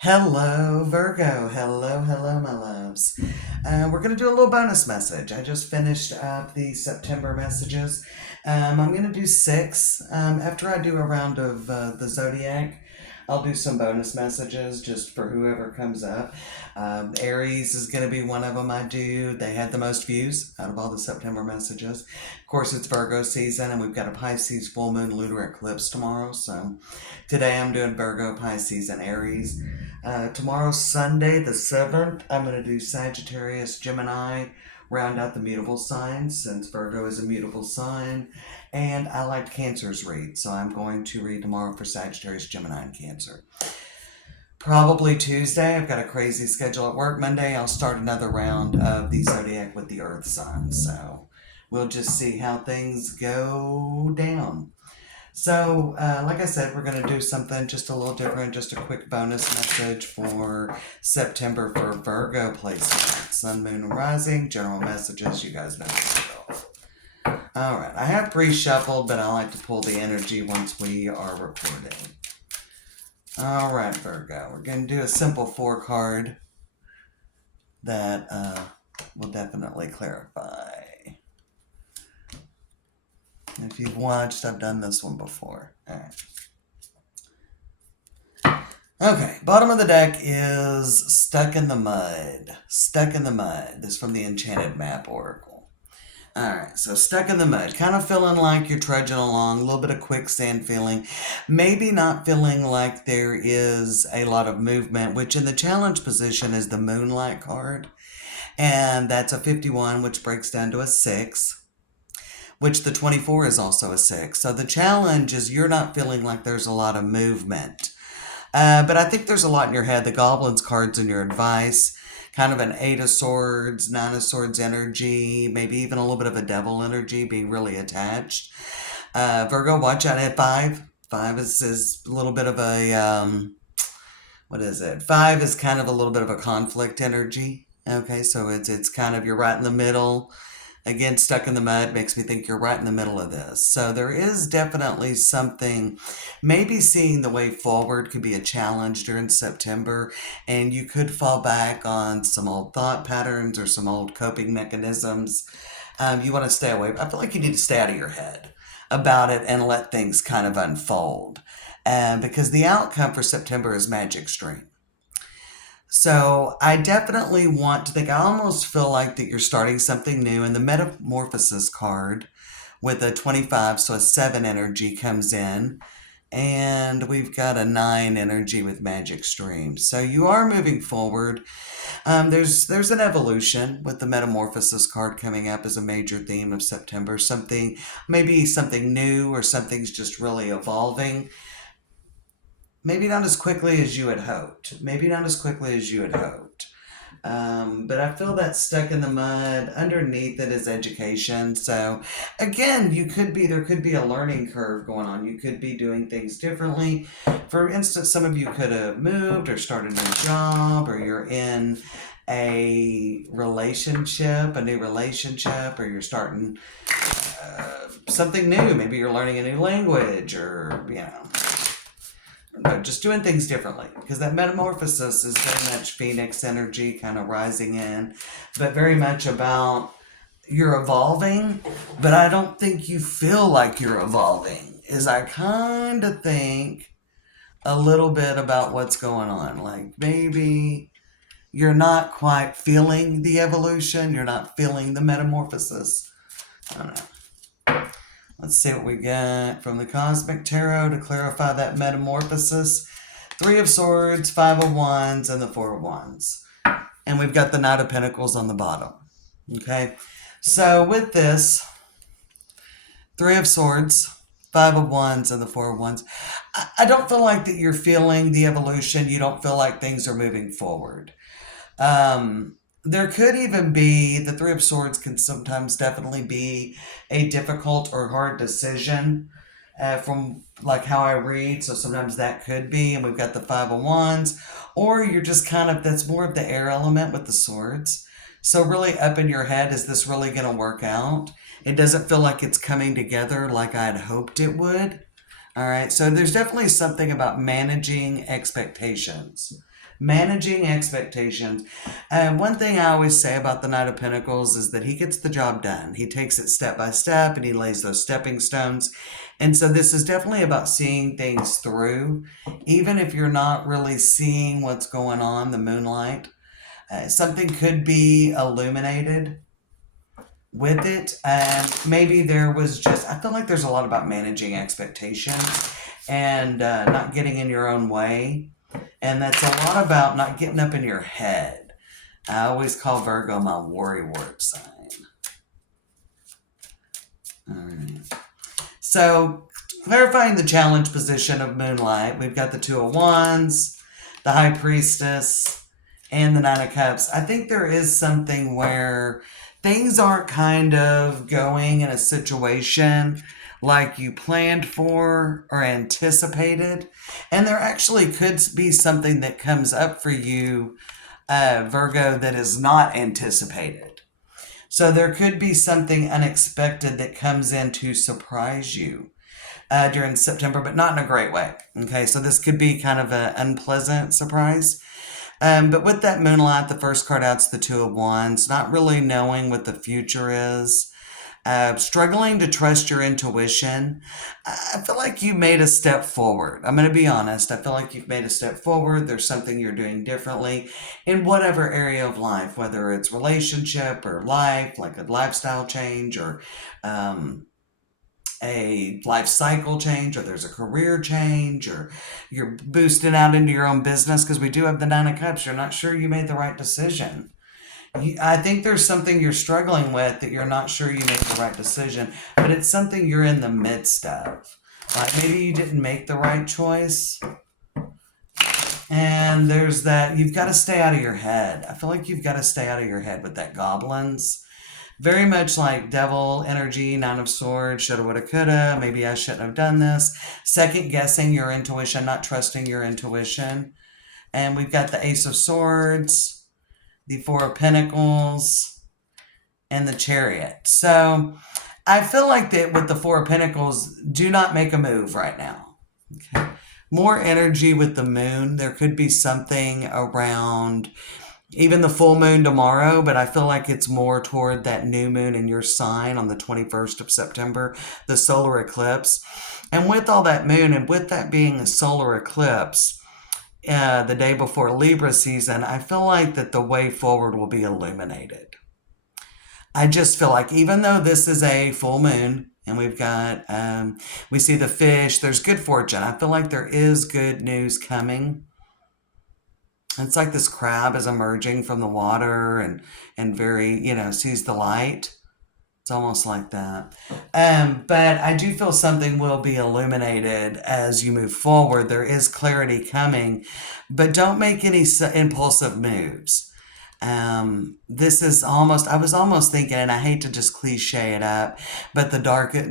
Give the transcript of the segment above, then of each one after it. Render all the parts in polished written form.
Hello, Virgo. Hello, hello, my loves. We're going to do a little bonus message. I just finished up the September messages. I'm going to do six. After I do a round of the zodiac, I'll do some bonus messages just for whoever comes up. Aries is going to be one of them I do. They had the most views out of all the September messages. Of course, it's Virgo season, and we've got a Pisces full moon lunar eclipse tomorrow. So today I'm doing Virgo, Pisces, and Aries. Tomorrow, Sunday, the 7th, I'm going to do Sagittarius, Gemini, round out the mutable signs since Virgo is a mutable sign. And I like Cancer's read, so I'm going to read tomorrow for Sagittarius, Gemini, and Cancer. Probably Tuesday, I've got a crazy schedule at work. Monday, I'll start another round of the zodiac with the Earth sign. So we'll just see how things go down. So, like I said, we're going to do something just a little different, just a quick bonus message for September for Virgo placement. Sun, Moon, and Rising, general messages, you guys know the drill. All right, I have pre-shuffled, but I like to pull the energy once we are recording. All right, Virgo, we're going to do a simple 4 card that will definitely clarify. If you've watched, I've done this one before. All right. Okay, bottom of the deck is Stuck in the Mud. Stuck in the Mud. This is from the Enchanted Map Oracle. All right, so stuck in the mud. Kind of feeling like you're trudging along, a little bit of quicksand feeling. Maybe not feeling like there is a lot of movement, which in the challenge position is the Moonlight card. And that's a 51, which breaks down to a 6. Which the 24 is also a 6. So the challenge is you're not feeling like there's a lot of movement. But I think there's a lot in your head. The Goblins card's in your advice. Kind of an 8 of Swords, 9 of Swords energy. Maybe even a little bit of a Devil energy, being really attached. Virgo, watch out at 5. 5 is a little bit of a, what is it? 5 is kind of a little bit of a conflict energy. Okay, so it's kind of, you're right in the middle. Again, stuck in the mud makes me think you're right in the middle of this. So there is definitely something, maybe seeing the way forward could be a challenge during September, and you could fall back on some old thought patterns or some old coping mechanisms. You want to stay away. I feel like you need to stay out of your head about it and let things kind of unfold. Because the outcome for September is Magic Stream. So I definitely want to think, I almost feel like that you're starting something new. And the Metamorphosis card with a 25, so a 7 energy comes in. And we've got a 9 energy with Magic Stream. So you are moving forward. There's an evolution with the Metamorphosis card coming up as a major theme of September. Maybe something new, or something's just really evolving. Maybe not as quickly as you had hoped. But I feel that stuck in the mud. Underneath it is education. So again, there could be a learning curve going on. You could be doing things differently. For instance, some of you could have moved or started a new job, or you're in a new relationship, or you're starting something new. Maybe you're learning a new language, or, just doing things differently, because that Metamorphosis is very much Phoenix energy, kind of rising in, but very much about you're evolving, but I don't think you feel like you're evolving, is I kind of think a little bit about what's going on. Like maybe you're not quite feeling the evolution, you're not feeling the metamorphosis. I don't know. Let's see what we got from the Cosmic Tarot to clarify that metamorphosis. 3 of Swords, 5 of Wands, and the 4 of Wands. And we've got the Knight of Pentacles on the bottom. Okay? So with this, 3 of Swords, 5 of Wands, and the 4 of Wands, I don't feel like that you're feeling the evolution. You don't feel like things are moving forward. There could even be, the 3 of Swords can sometimes definitely be a difficult or hard decision from like how I read. So sometimes that could be, and we've got the 5 of Wands, or you're just kind of, that's more of the air element with the swords. So really up in your head, is this really going to work out? It doesn't feel like it's coming together like I had hoped it would. All right, so there's definitely something about managing expectations. Managing expectations. And one thing I always say about the Knight of Pentacles is that he gets the job done. He takes it step by step and he lays those stepping stones. And so this is definitely about seeing things through, even if you're not really seeing what's going on, the moonlight. Something could be illuminated with it. And maybe there was just, I feel like there's a lot about managing expectations and not getting in your own way. And that's a lot about not getting up in your head. I always call Virgo my worrywart sign. All right. So, clarifying the challenge position of Moonlight, we've got the Two of Wands, the High Priestess, and the Nine of Cups. I think there is something where things aren't kind of going in a situation like you planned for or anticipated. And there actually could be something that comes up for you, Virgo, that is not anticipated. So there could be something unexpected that comes in to surprise you during September, but not in a great way. Okay, so this could be kind of an unpleasant surprise. But with that moonlight, the first card out's the Two of Wands, not really knowing what the future is, struggling to trust your intuition. I feel like you made a step forward. I'm going to be honest. I feel like you've made a step forward. There's something you're doing differently in whatever area of life, whether it's relationship or life, like a lifestyle change or a life cycle change, or there's a career change, or you're boosting out into your own business because we do have the Nine of Cups. You're not sure you made the right decision. I think there's something you're struggling with that you're not sure you made the right decision, but it's something you're in the midst of. Like maybe you didn't make the right choice. And there's that, you've got to stay out of your head. I feel like you've got to stay out of your head with that goblins. Very much like devil energy, Nine of Swords, shoulda, woulda, coulda, maybe I shouldn't have done this. Second guessing your intuition, not trusting your intuition. And we've got the Ace of Swords, the Four of Pentacles, and the Chariot. So I feel like that with the Four of Pentacles, do not make a move right now. Okay. More energy with the moon. There could be something around even the full moon tomorrow, but I feel like it's more toward that new moon in your sign on the 21st of September, the solar eclipse. And with all that moon and with that being a solar eclipse, the day before Libra season, I feel like that the way forward will be illuminated. I just feel like even though this is a full moon and we've got, we see the fish, there's good fortune. I feel like there is good news coming. It's like this crab is emerging from the water and very, sees the light. It's almost like that. But I do feel something will be illuminated as you move forward. There is clarity coming, but don't make any impulsive moves. This is almost, I was almost thinking, and I hate to just cliche it up, but the darkness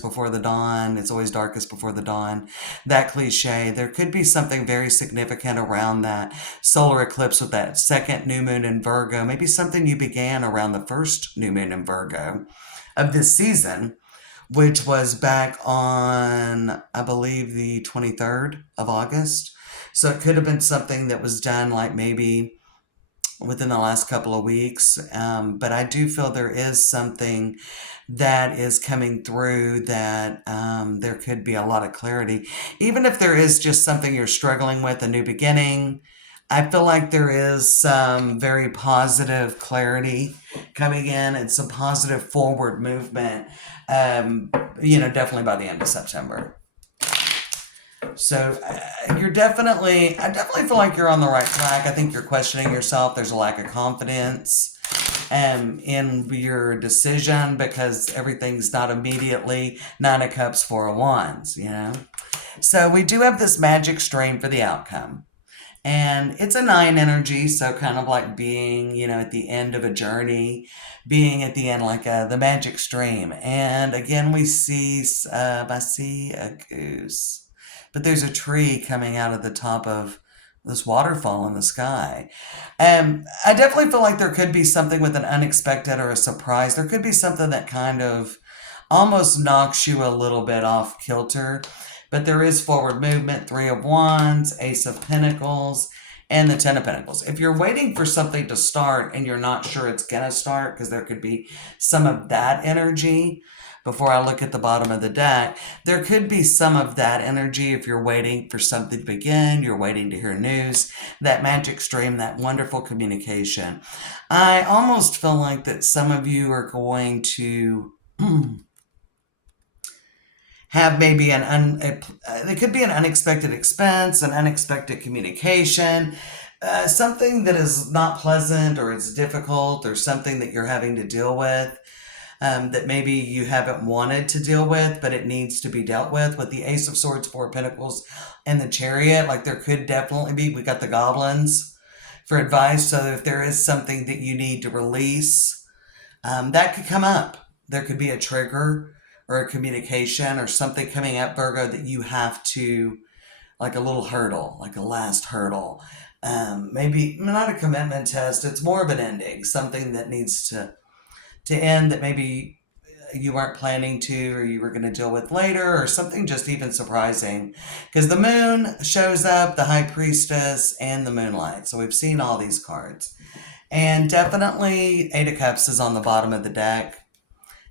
before the dawn, it's always darkest before the dawn, that cliche, there could be something very significant around that solar eclipse with that second new moon in Virgo, maybe something you began around the first new moon in Virgo of this season, which was back on, I believe, the 23rd of August. So it could have been something that was done like maybe within the last couple of weeks. But I do feel there is something that is coming through that there could be a lot of clarity. Even if there is just something you're struggling with, a new beginning, I feel like there is some very positive clarity coming in and some positive forward movement, definitely by the end of September. So I definitely feel like you're on the right track. I think you're questioning yourself. There's a lack of confidence in your decision because everything's not immediately Nine of Cups, Four of Wands, So we do have this magic stream for the outcome. And it's a 9 energy, so kind of like being, at the end of a journey, being at the end like the magic stream. And again, I see a goose. But there's a tree coming out of the top of this waterfall in the sky. I definitely feel like there could be something with an unexpected or a surprise. There could be something that kind of almost knocks you a little bit off kilter. But there is forward movement, Three of Wands, Ace of Pentacles, and the Ten of Pentacles. If you're waiting for something to start and you're not sure it's going to start, because there could be some of that energy, before I look at the bottom of the deck, there could be some of that energy if you're waiting for something to begin, you're waiting to hear news, that magic stream, that wonderful communication. I almost feel like that some of you are going to have maybe it could be an unexpected expense, an unexpected communication, something that is not pleasant or it's difficult or something that you're having to deal with. That maybe you haven't wanted to deal with, but it needs to be dealt with the Ace of Swords, Four of Pentacles, and the Chariot. Like there could definitely be, we got the Goblins for advice. So if there is something that you need to release, that could come up. There could be a trigger or a communication or something coming up, Virgo, that you have to, like a little hurdle, like a last hurdle. Maybe not a commitment test. It's more of an ending, something that needs to end that maybe you weren't planning to or you were going to deal with later, or something just even surprising, because the moon shows up, the high priestess, and the moonlight. So we've seen all these cards, and definitely Eight of Cups is on the bottom of the deck,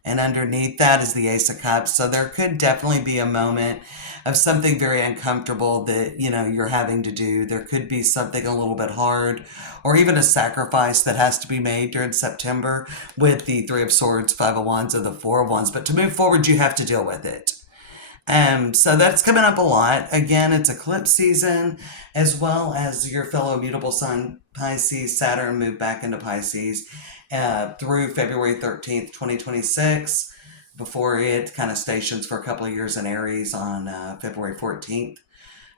and underneath that is the Ace of Cups. So there could definitely be a moment of something very uncomfortable that, you're having to do. There could be something a little bit hard, or even a sacrifice that has to be made during September with the Three of Swords, Five of Wands, or the Four of Wands. But to move forward, you have to deal with it. So that's coming up a lot. Again, it's eclipse season, as well as your fellow mutable sign Pisces. Saturn moved back into Pisces through February 13th, 2026, before it kind of stations for a couple of years in Aries on February 14th,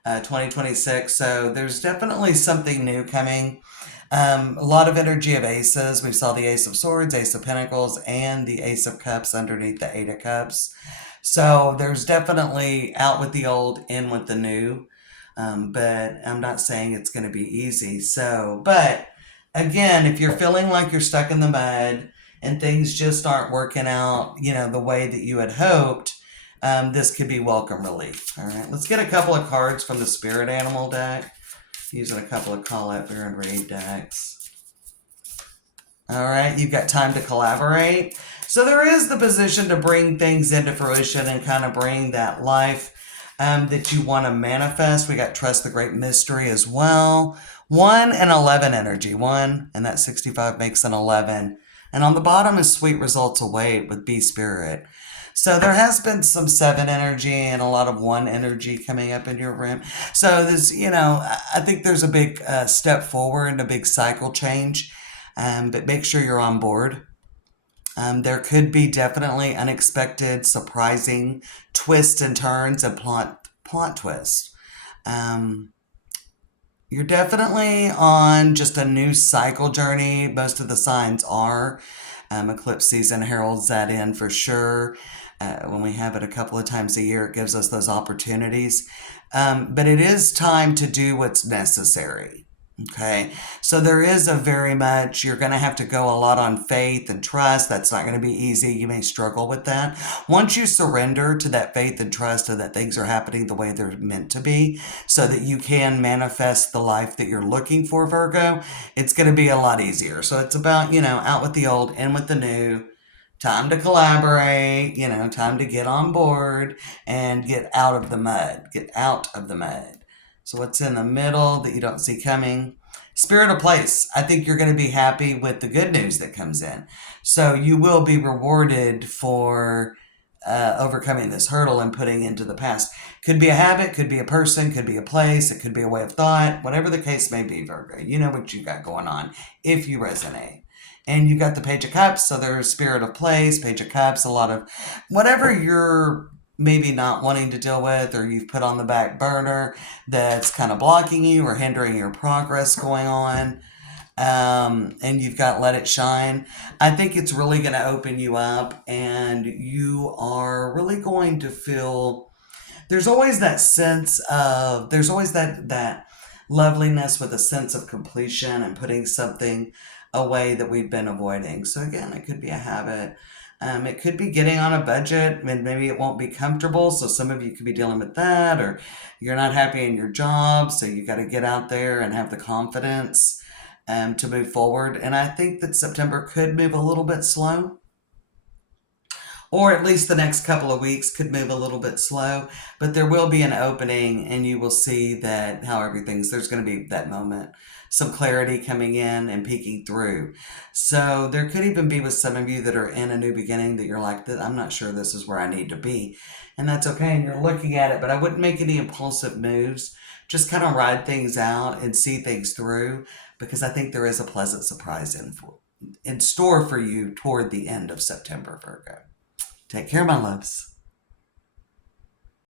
2026. So there's definitely something new coming. A lot of energy of aces. We saw the Ace of Swords, Ace of Pentacles, and the Ace of Cups underneath the Eight of Cups. So there's definitely out with the old, in with the new. But I'm not saying it's going to be easy. But again, if you're feeling like you're stuck in the mud and things just aren't working out, the way that you had hoped, this could be welcome relief. All right, let's get a couple of cards from the Spirit Animal deck, using a couple of Call Out, Bear, and Read decks. All right, you've got time to collaborate. So there is the position to bring things into fruition and kind of bring that life that you want to manifest. We got Trust the Great Mystery as well. 1 and 11 energy. 1 and that 65 makes an 11. And on the bottom is Sweet Results Await with Be Spirit. So there has been some 7 energy and a lot of 1 energy coming up in your room. So there's, I think there's a big step forward and a big cycle change. But make sure you're on board. There could be definitely unexpected, surprising twists and turns and plot twists. You're definitely on just a new cycle journey. Most of the signs are. Eclipse season heralds that in for sure. When we have it a couple of times a year, it gives us those opportunities. But it is time to do what's necessary. Okay, so there is you're going to have to go a lot on faith and trust. That's not going to be easy. You may struggle with that. Once you surrender to that faith and trust, and that things are happening the way they're meant to be, so that you can manifest the life that you're looking for, Virgo, it's going to be a lot easier. So it's about, out with the old, in with the new. Time to collaborate, time to get on board and get out of the mud. Get out of the mud. So what's in the middle that you don't see coming? Spirit of place. I think you're going to be happy with the good news that comes in. So you will be rewarded for overcoming this hurdle and putting into the past. Could be a habit, could be a person, could be a place, it could be a way of thought, whatever the case may be, Virgo. You know what you got going on if you resonate. And you got the Page of Cups, so there's Spirit of Place, Page of Cups, a lot of whatever you're maybe not wanting to deal with, or you've put on the back burner that's kind of blocking you or hindering your progress going on. And you've got Let It Shine. I think it's really going to open you up, and you are really going to feel, there's always that sense of, there's always that loveliness with a sense of completion and putting something away that we've been avoiding. So again, it could be a habit. It could be getting on a budget, and maybe it won't be comfortable. So some of you could be dealing with that, or you're not happy in your job. So you got to get out there and have the confidence to move forward. And I think that September could move a little bit slow, or at least the next couple of weeks could move a little bit slow, but there will be an opening and you will see that how there's going to be that moment, some clarity coming in and peeking through. So there could even be with some of you that are in a new beginning that you're like, I'm not sure this is where I need to be. And that's okay. And you're looking at it, but I wouldn't make any impulsive moves. Just kind of ride things out and see things through, because I think there is a pleasant surprise in store for you toward the end of September, Virgo. Take care, my loves.